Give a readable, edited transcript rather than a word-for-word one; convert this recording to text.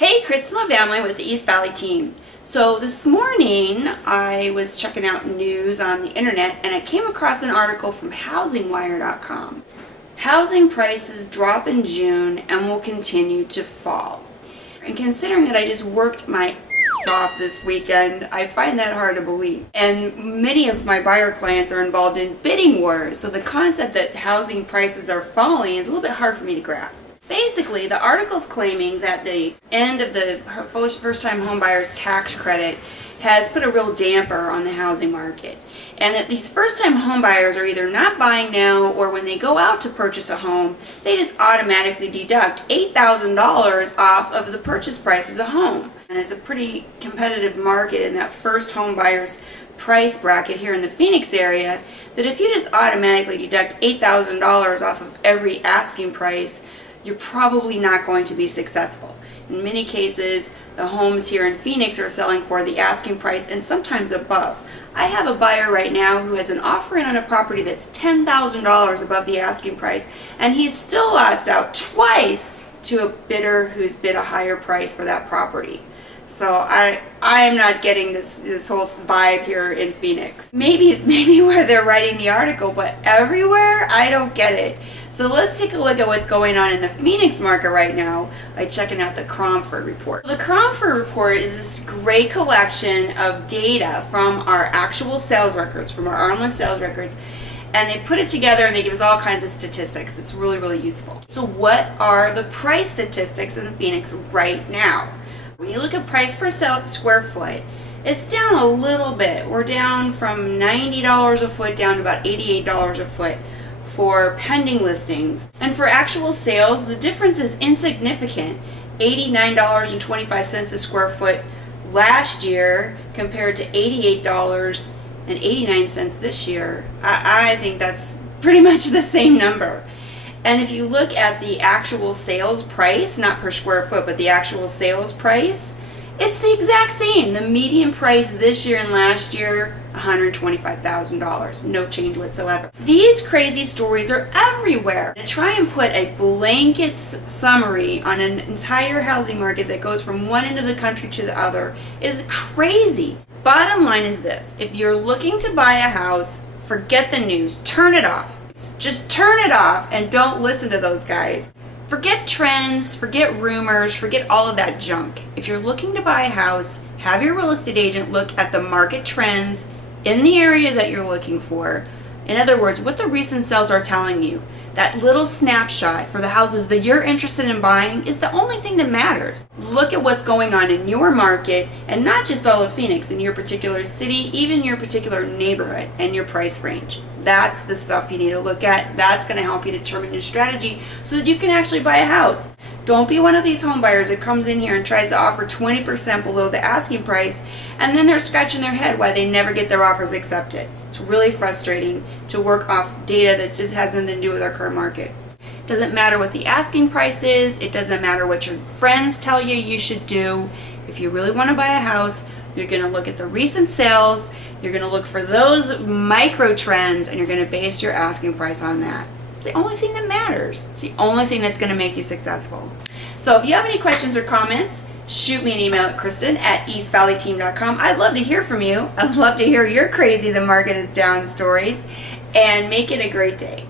Hey, Kristen LaVamley with the East Valley team. So this morning I was checking out news on the internet and I came across an article from housingwire.com. Housing prices drop in June and will continue to fall. And considering that I just worked my off this weekend, I find that hard to believe. And many of my buyer clients are involved in bidding wars, so the concept that housing prices are falling is a little bit hard for me to grasp. Basically, the article's claiming that the end of the first-time homebuyers tax credit has put a real damper on the housing market, and that these first-time homebuyers are either not buying now, or when they go out to purchase a home, they just automatically deduct $8,000 off of the purchase price of the home. And it's a pretty competitive market in that first home buyers price bracket here in the Phoenix area, that if you just automatically deduct $8,000 off of every asking price, you're probably not going to be successful. In many cases, the homes here in Phoenix are selling for the asking price and sometimes above. I have a buyer right now who has an offer in on a property that's $10,000 above the asking price, and he's still lost out twice to a bidder who's bid a higher price for that property. So I am not getting this whole vibe here in Phoenix. Maybe where they're writing the article, but everywhere I don't get it. So let's take a look at what's going on in the Phoenix market right now by checking out the Cromford report. The Cromford report is this great collection of data from our actual sales records, from our online sales records, and they put it together and they give us all kinds of statistics. It's really, really useful. So what are the price statistics in Phoenix right now? When you look at price per square foot, it's down a little bit. We're down from $90 a foot down to about $88 a foot for pending listings. And for actual sales, the difference is insignificant. $89.25 a square foot last year compared to $88.89 this year. I think that's pretty much the same number. And if you look at the actual sales price, not per square foot, but the actual sales price, it's the exact same. The median price this year and last year, $125,000. No change whatsoever. These crazy stories are everywhere. To try and put a blanket summary on an entire housing market that goes from one end of the country to the other is crazy. Bottom line is this: if you're looking to buy a house, forget the news. Turn it off. Just turn it off and don't listen to those guys. Forget trends, forget rumors, forget all of that junk. If you're looking to buy a house, have your real estate agent look at the market trends in the area that you're looking for. In other words, what the recent sales are telling you. That little snapshot for the houses that you're interested in buying is the only thing that matters. Look at what's going on in your market, and not just all of Phoenix, in your particular city, even your particular neighborhood and your price range. That's the stuff you need to look at. That's going to help you determine your strategy so that you can actually buy a house. Don't be one of these home buyers that comes in here and tries to offer 20% below the asking price, and then they're scratching their head why they never get their offers accepted. It's really frustrating to work off data that just has nothing to do with our current market. It doesn't matter what the asking price is. It doesn't matter what your friends tell you should do. If you really want to buy a house, you're going to look at the recent sales, you're going to look for those micro trends, and you're going to base your asking price on that. It's the only thing that matters. It's the only thing that's going to make you successful. So if you have any questions or comments, shoot me an email at kristen@eastvalleyteam.com. I'd love to hear from you. I'd love to hear your crazy the market is down stories, and make it a great day.